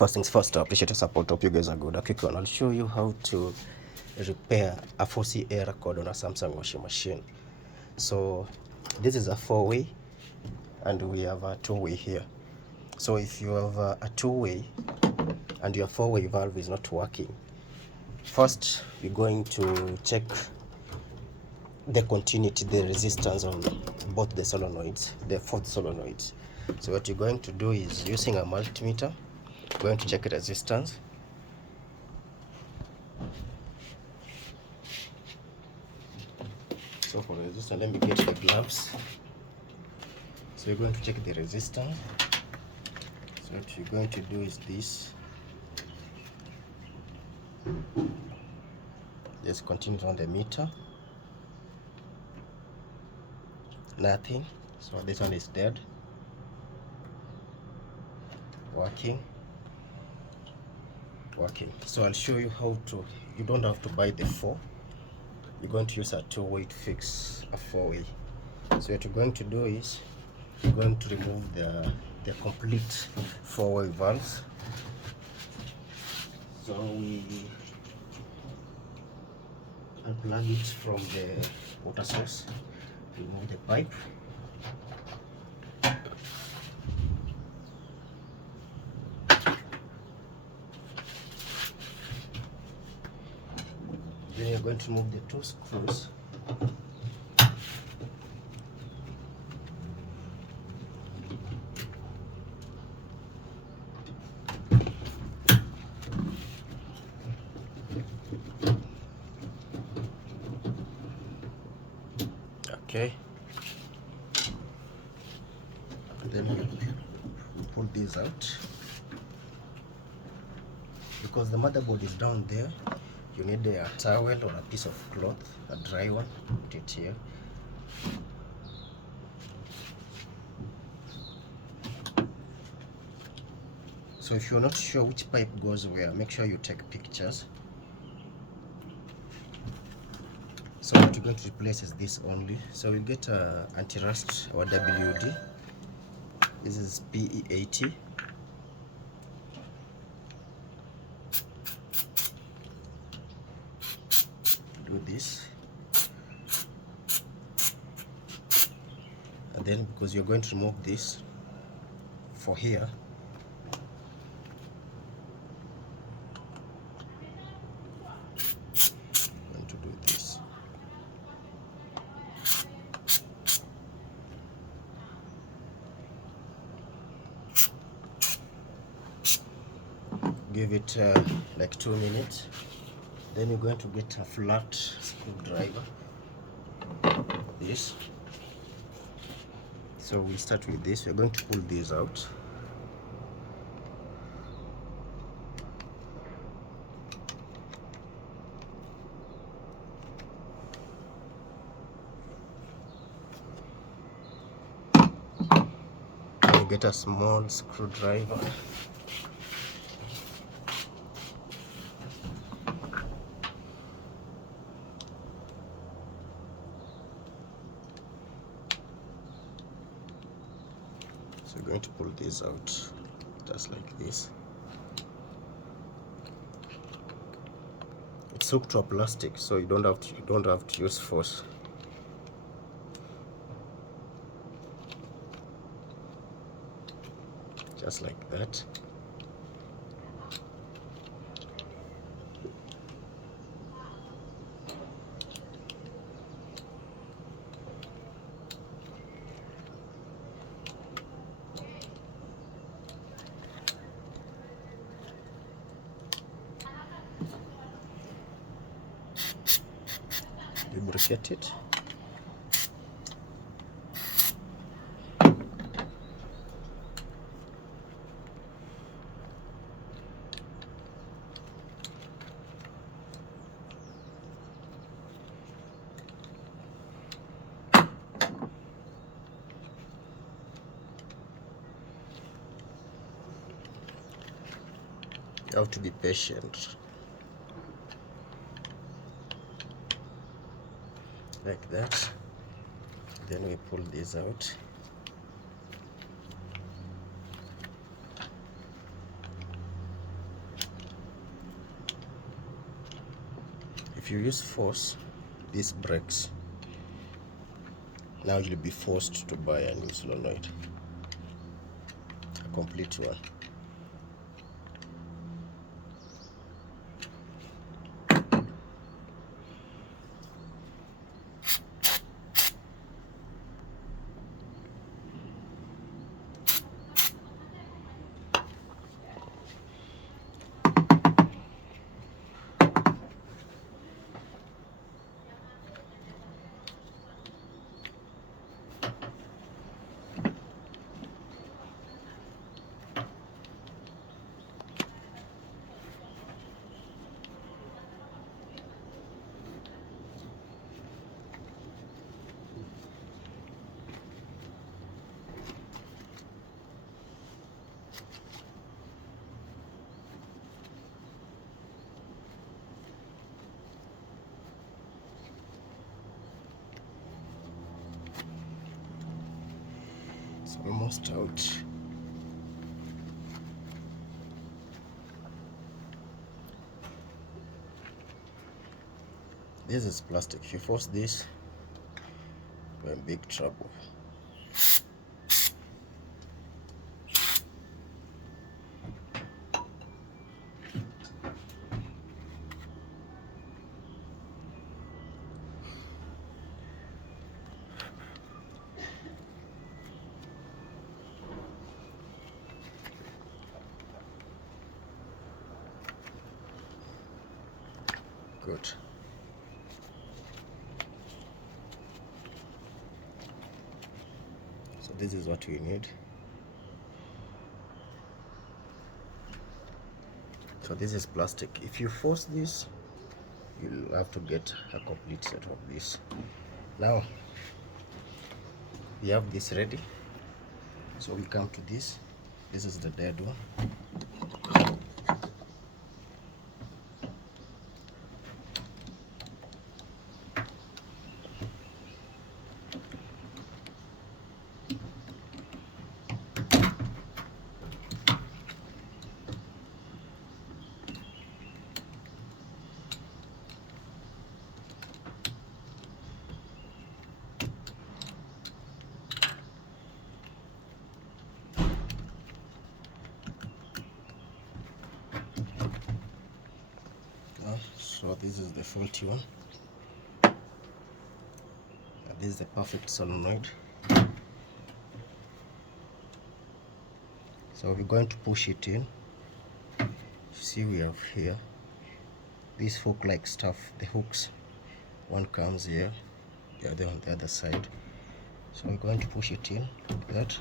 First things first, I appreciate your support. Hope you guys are good. A quick one. I'll show you how to repair a 4C error code on a Samsung washing machine. So this is a 4-way and we have a 2-way here. So if you have a 2-way and your 4-way valve is not working, first we're going to check the continuity, the resistance on both the solenoids, the 4th solenoids. So what you're going to do is, using a multimeter, going to check resistance. So for resistance, let me get the gloves. So you're going to check the resistance. So what you're going to do is this. Just continue on the meter. Nothing. So this one is dead. Working. So I'll show you how to, you don't have to buy the 4. You're going to use a 2-way to fix a 4-way. So what you're going to do is, you're going to remove the complete 4-way valves. So we unplug it from the water source, remove the pipe. Then you're going to remove the 2 screws. Okay. And then you pull these out. Because the motherboard is down there, you need a towel or a piece of cloth, a dry one, put it here. So if you're not sure which pipe goes where, make sure you take pictures. So what you're going to replace is this only. So we'll get a anti-rust or WD. This is PE80. Do this. And then, because you're going to remove this for here, I'm going to do this. Give it like 2 minutes. Then you're going to get a flat screwdriver, this. So we'll start with this. We're going to pull these out. You get a small screwdriver. So we're going to pull these out just like this. It's hooked to a plastic, so you don't have to use force. Just like that. Lubricate it. You have to be patient. Like that. Then we pull this out. if you use force, this breaks. Now you'll be forced to buy a new solenoid, a complete one. It's almost out. This is plastic. If you force this, you're in big trouble. Good. So this is what we need. So this is plastic. If you force this, you'll have to get a complete set of this. Now we have this ready. So we come to this. This is the dead one. So this is the faulty one. This is the perfect solenoid. So we're going to push it in. See, we have here this hook like stuff, the hooks. One comes here, the other on the other side. So we're going to push it in like that.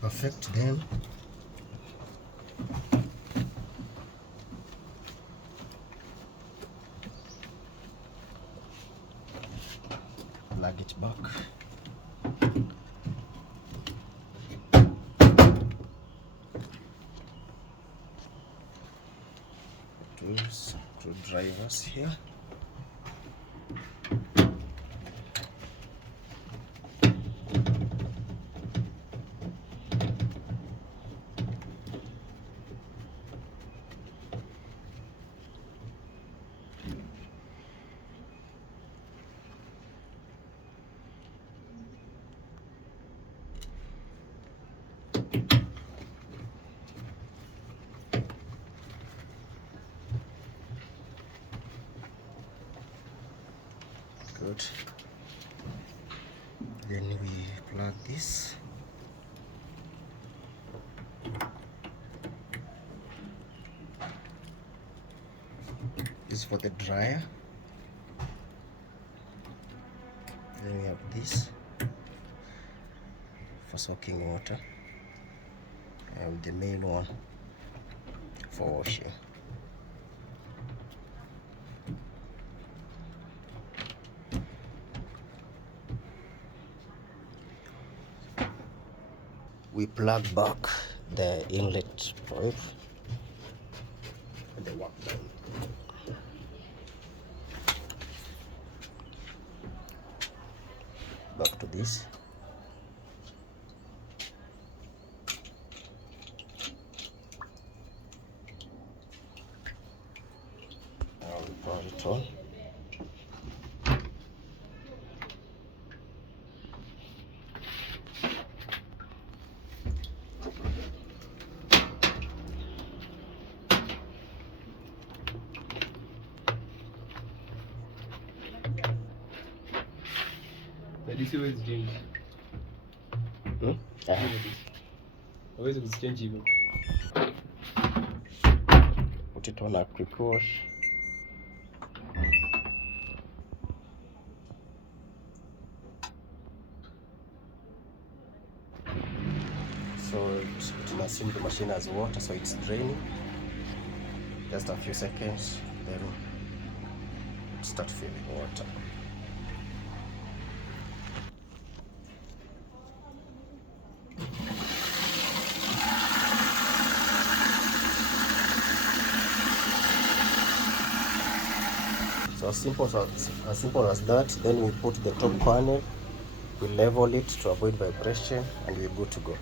Perfect. Then plug it back. Two screwdrivers here. Good. Then we plug this. This is for the dryer. Then we have this for soaking water, and the main one for washing. We plug back the inlet pipe and the work done. this. Now we power it on. DC always change. Always change hivyo. Put it on a quick wash. So it will assume the machine has water, so it's draining. Just a few seconds, then start filling water. So as simple as that. Then we put the top panel, we level it to avoid vibration, and we're good to go.